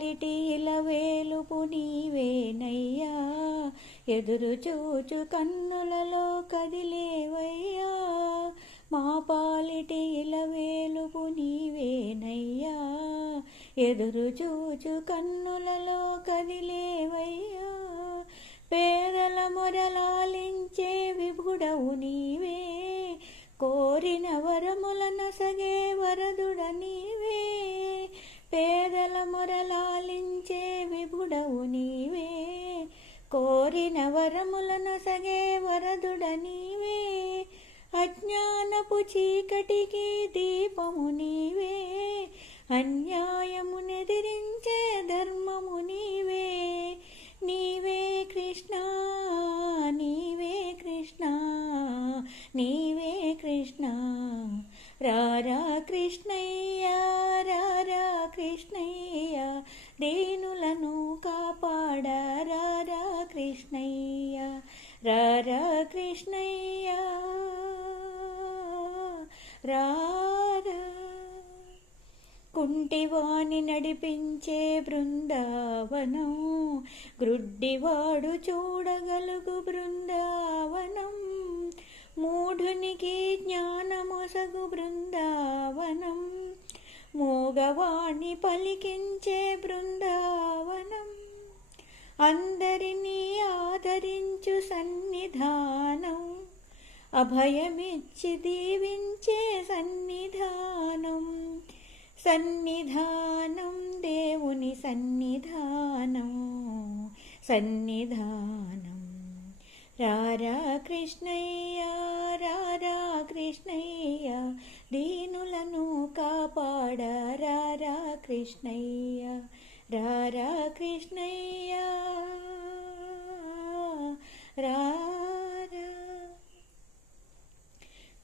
పాలిటీల వేలుపు నీవేనయ్యా. ఎదురు చూచు కన్నులలో కదిలేవయ్యా. మా పాలిటీల వేలుపు నీవేనయ్యా. ఎదురు చూచు కన్నులలో కదిలేవయ్యా. పేదల మొరలాలించే విభుడవు నీవే. కోరిన వరముల నసగే పేదల మొరలాలించే విభుడవు నీవే. కోరిన వరములను సగే వరదుడ నీవే. అజ్ఞానపు చీకటికి దీపము నీవే. అన్యాయమునెదిరించే ధర్మము నీవే. నీవే కృష్ణ నీవే కృష్ణ నీవే కృష్ణ. రారా కృష్ణ దీనులను కాపాడ కృష్ణయ్య రారా కృష్ణయ్య. రారా. కుంటివాణి నడిపించే బృందావనం గ్రుడ్డివాడు చూడగలుగు బృందావనం మూఢునికి జ్ఞానమొసగు బృందావనం. మూగవాణి పలికించే బృందావనం. అందరినీ ఆదరించు సన్నిధానం. అభయమిచ్చి దీవించే సన్నిధానం. సన్నిధానం దేవుని సన్నిధానం. సన్నిధానం. రారా కృష్ణయ్య రారా కృష్ణయ్య దీనులను కాపాడరారా కృష్ణయ్య రారా కృష్ణయ్య. రారా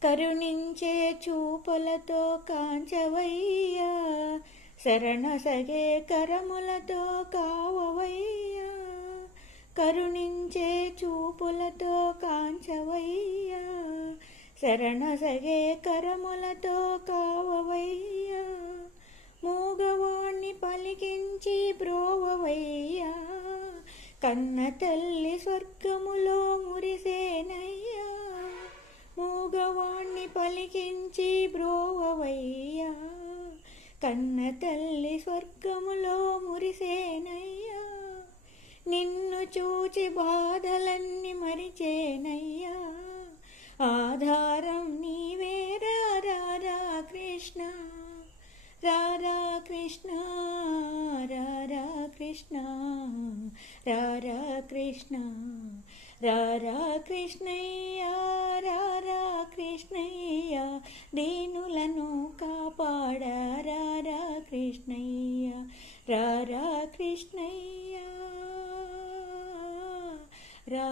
కరుణించే చూపులతో కాంచవయ్యా శరణసగే కరములతో కావవయ్యా. కరుణించే చూపులతో కాంచ శరణసగే కరములతో కావవయ్యా. మూగవాణ్ణి పలికించి బ్రోవవయ్యా. కన్న తల్లి స్వర్గములో మురిసేనయ్యా. మూగవాణ్ణి పలికించి బ్రోవవయ్యా. కన్న తల్లి స్వర్గములో మురిసేనయ్యా. నిన్ను చూచి బాధలన్నీ మరిచేనయ్యా. ఆధారం నీవే రారా కృష్ణ రారా కృష్ణ రారా కృష్ణ రారా కృష్ణ రారా కృష్ణయ్య రారా కృష్ణయ్య దీనులను కాపాడ రారా కృష్ణయ్య రారా కృష్ణయ్య రా